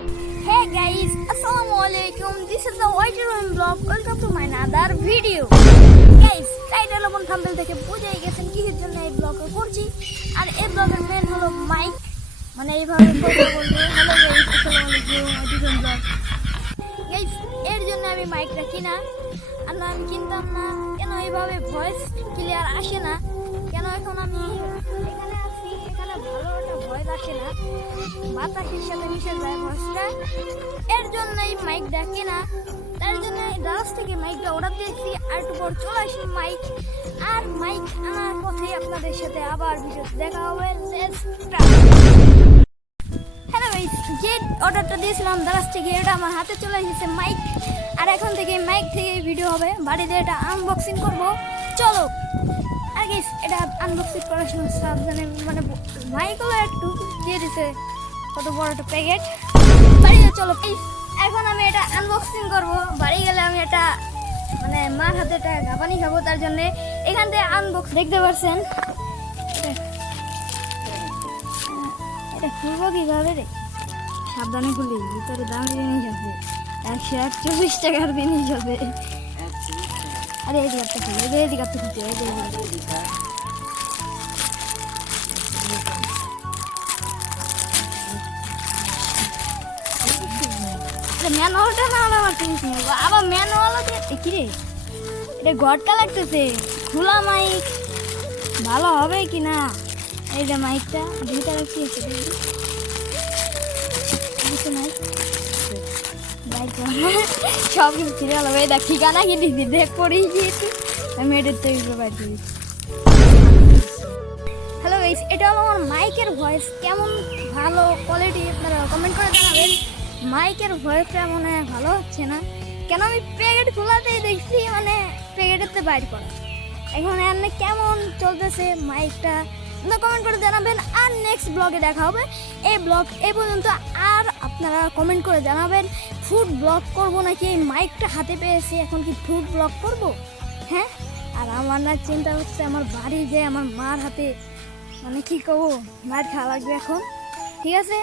Hey guys, Assalamualaikum. This is the White Room Vlog. Welcome to my another video. Guys, title এবং thumbnail দেখে বুঝেই গেছেন কিসের জন্য এই ব্লগ করছি। আর এই ব্লগের মেন হলো মাইক, মানে এইভাবে কথা বলবো। হ্যালো গাইস, আসসালামু আলাইকুম। White Room Vlog। গাইস, এর জন্য আমি মাইকটা কিনা, আর না আমি কিনতাম না। কেন এইভাবে ভয়েস ক্লিয়ার আসে না? কেন এখন আমি এখানে আছি, এখানে ভালো একটা ভয়েস আসে না, বাতাসের সাথে মিশে যায় ভয়েসটা। এর জন্যই মাইকটা কেনা। তার জন্য ডালাস থেকে মাইকটা অর্ডার দিয়েছি। আর একটু পর চলে আসি মাইক। আর মাইক আনার পথে আপনাদের সাথে আবার ভিডিওতে দেখা হবে। হ্যালো গাইস, যে অর্ডারটা দিয়েছিলাম ডালাস থেকে, এটা আমার হাতে চলে এসেছে মাইক। আর এখন থেকে মাইক থেকে ভিডিও হবে, বাড়িতে এটা আনবক্সিং করব। চলো। আর গাইস, এটা আনবক্সিং করার সময় সাবধানে, মানে মাইকগুলো একটু দিয়ে দিতে, কত বড় একটা প্যাকেট। বাড়িতে চলো। এখন আমি এটা আনবক্সিং করব। বাড়ি গেলে আমি এটা মানে মার হাতে এটা গাপানি খাবো। তার জন্য এখান থেকে আনবক্স দেখতে পাচ্ছেন। এটা খুলবো কিভাবে রে? সাবধানে খুলি, ভিতরে দাম জিনিস আছে, 141 টাকার জিনিস আছে। আরে এদিকে একটা খুলি, এদিকে একটা খুলতে, ম্যানুয়ালটা না হলে আমার জিনিস নেব। আবার ম্যানুয়ালও কি রে, এটা গটকা লাগতেছে। খোলা মাইক ভালো হবে কি না? এই যে মাইকটা দুইটা রাখছি, সব কিছু ছিঁড়ে গেল। এই দেখ ঠিকানা কি দিদি দেখ পড়েই গিয়েছি আমি, এটার তৈরি প্রোভাইড করেছি। হ্যালো গাইস, এটা হলো আমার মাইকের ভয়েস। কেমন ভালো কোয়ালিটি আপনারা কমেন্ট করে জানাবেন। মাইকের ভয়েসটা মনে হয় ভালো হচ্ছে না, কেন আমি প্যাকেট খোলাতেই দেখছি মানে প্যাকেটেতে বাইর করা। এখন এমনি কেমন চলতেছে মাইকটা কমেন্ট করে জানাবেন। আর নেক্সট ব্লগে দেখা হবে। এই ব্লগ এই পর্যন্ত। আর আপনারা কমেন্ট করে জানাবেন ফুড ব্লগ করব নাকি। এই মাইকটা হাতে পেয়েছি, এখন কি ফুড ব্লগ করব? হ্যাঁ। আর আমার না চিন্তা হচ্ছে আমার বাড়ি যে আমার মার হাতে, মানে কি করবো, মার খাওয়া লাগবে এখন। ঠিক আছে।